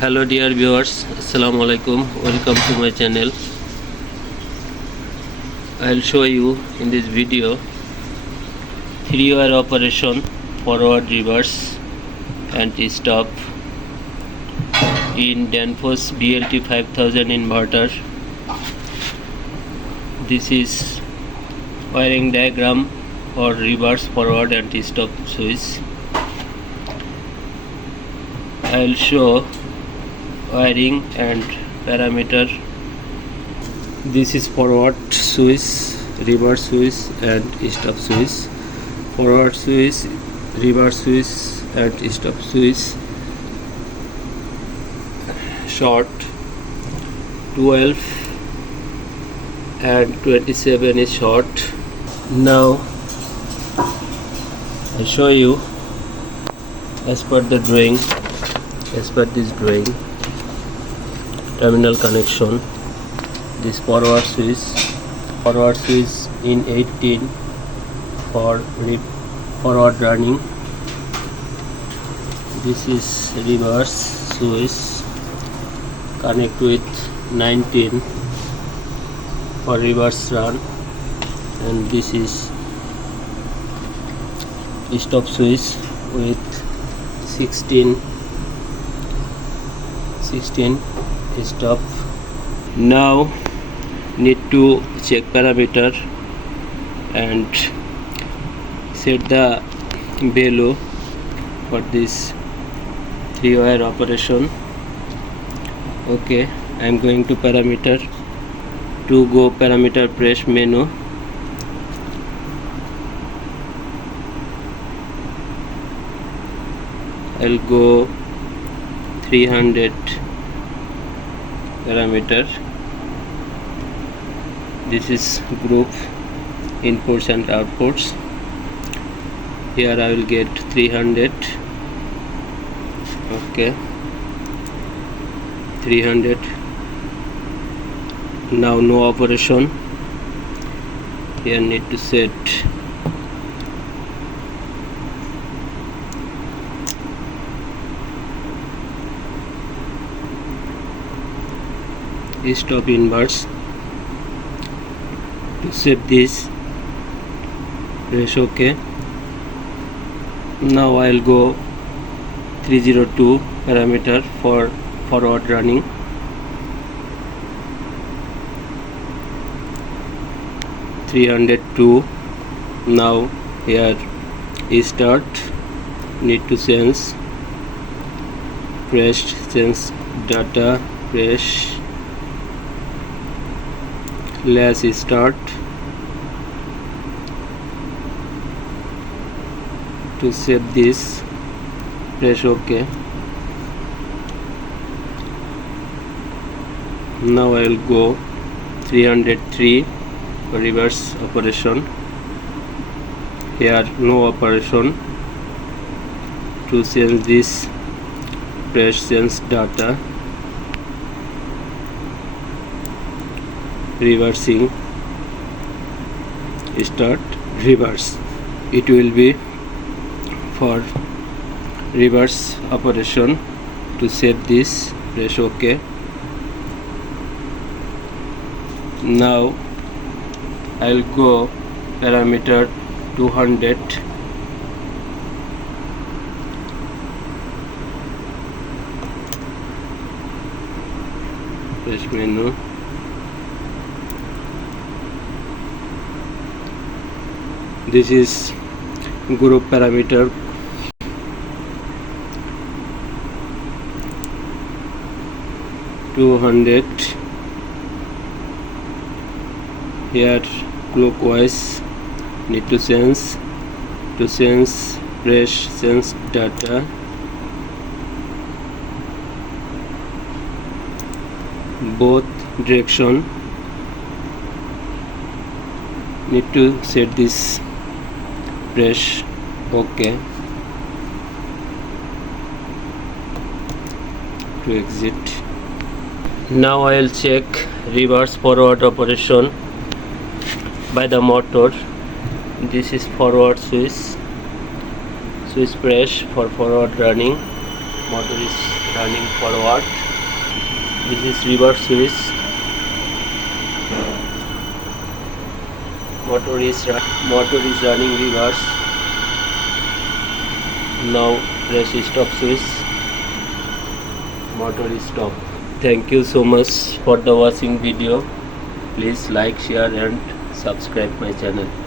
Hello dear viewers, assalamu alaikum, welcome to my channel. I'll show you in this video 3-wire operation, forward, reverse and stop in Danfoss VLT5000 inverter. This is wiring diagram for reverse, forward and stop switch. I'll show wiring and parameter. This is forward switch, reverse switch and stop switch. Forward switch, reverse switch and stop switch. Short 12 and 27 is short. Now I'll show you as per the drawing, as per this drawing. Terminal connection. This forward switch in 18 for forward running. This is reverse switch, connect with 19 for reverse run, and this is stop switch with 16 stop. Now need to check parameter and set the value for this 3-wire operation. Okay, I am going to parameter. To go parameter, press menu. I'll go 300 parameter. This is group inputs and outputs. Here I will get 300. Okay, 300. Now no operation. Here need to set stop inverse. To save this, press OK. Now I'll go 302 parameter for forward running. (302). Now here start, need to sense, press sense data, press let's start. To save this, press OK. Now I will go 303 reverse operation. Here no operation. To sense this, press sense data, reversing, start reverse. It will be for reverse operation. To save this, press OK. Now I'll go parameter 200. Press menu. This is group parameter. (200). Here clockwise, need to sense. To sense, press sense data, both direction. Need to set this, press OK. To exit. Now I will check reverse forward operation by the motor. This is forward switch press for forward running. Motor is turning forward. This is reverse switch. Motor is running reverse. Now press stop switch. Motor is stopped. Thank you so much for the watching video. Please like, share and subscribe my channel.